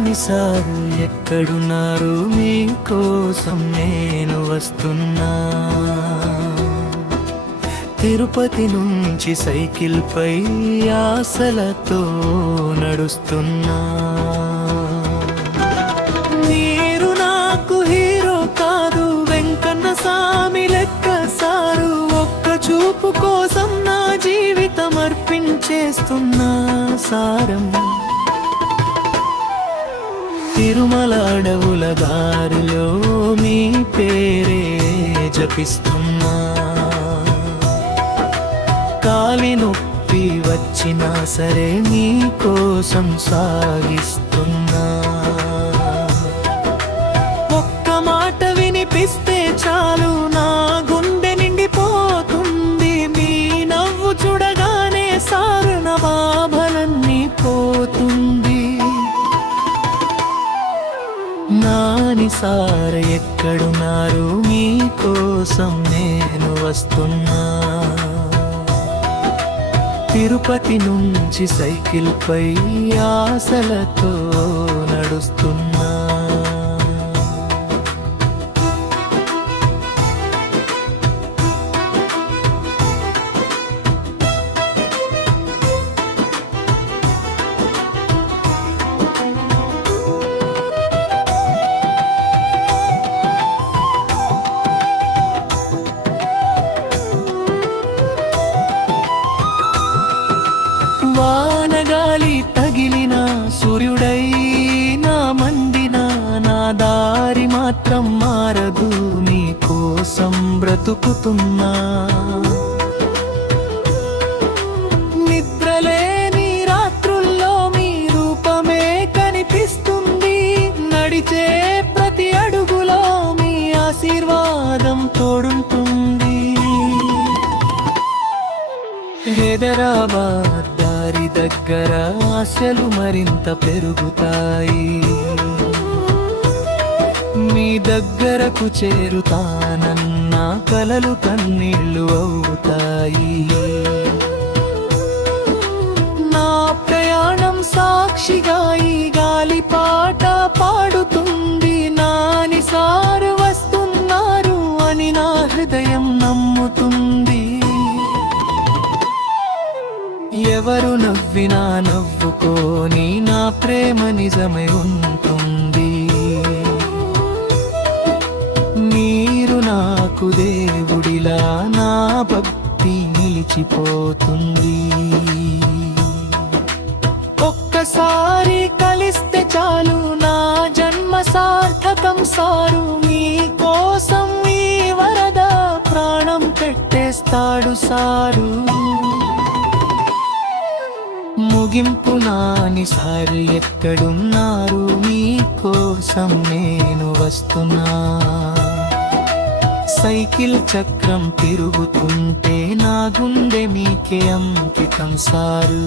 Nani sir ఎక్కడున్నారు, మీకోసం నేను వస్తున్నా. తిరుపతి నుంచి సైకిల్ పై ఆశలతో నడుస్తున్నా. మీరు నాకు హీరో కాదు, వెంకన్న స్వామి లెక్క సారు. ఒక్క చూపు కోసం నా జీవితం అర్పించేస్తున్నా సారం. తిరుమల అడవుల దారిలో మీ పేరే జపిస్తున్నా. కాలి నొప్పి వచ్చినా సరే మీకోసం సాగిస్తున్నా. ఒక్క మాట వినిపిస్తే చాలు, నా గుండె నిండిపోతుంది. మీ నవ్వు చూడగానే సారు నా బాధలన్నీ పోతుంది. నాని సార్ ఎక్కడున్నారు, మీకోసం నేను వస్తున్నా. తిరుపతి నుంచి సైకిల్ పై ఆశలతో నడుస్తున్నా. వానగాలి తగిలిన సూర్యుడై నా మండిన నా దారి మాత్రం మారదు. నీ కోసం బ్రతుకుతున్నా. నిద్రలేని రాత్రుల్లో మీ రూపమే కనిపిస్తుంది. నడిచే ప్రతి అడుగులో మీ ఆశీర్వాదం తోడుంటుంది. హైదరాబాద్ దారి దగ్గర ఆశలు మరింత పెరుగుతాయి. మీ దగ్గరకు చేరుతానన్న కలలు కన్నీళ్లు అవుతాయి. నా ప్రయాణం సాక్షిగా ఈ గాలి పాట పాడుతుంది. నాని సారు వస్తున్నారు అని నా హృదయం నమ్ముతుంది. ఎవరు నవ్వినా నవ్వుకోని నా ప్రేమ నిజమై ఉంటుంది. మీరు నాకు దేవుడిలా, నా భక్తి నిలిచిపోతుంది. ఒక్కసారి కలిస్తే చాలు, నా జన్మ సార్థకం సారు. మీకోసం ఈ వరద ప్రాణం పెట్టేస్తాడు సారు. ముగింపు నాని సార్ ఎక్కడున్నారు, మీకోసం నేను వస్తున్నా. సైకిల్ చక్రం తిరుగుతుంటే నా గుండె మీకే అంకితం సారు.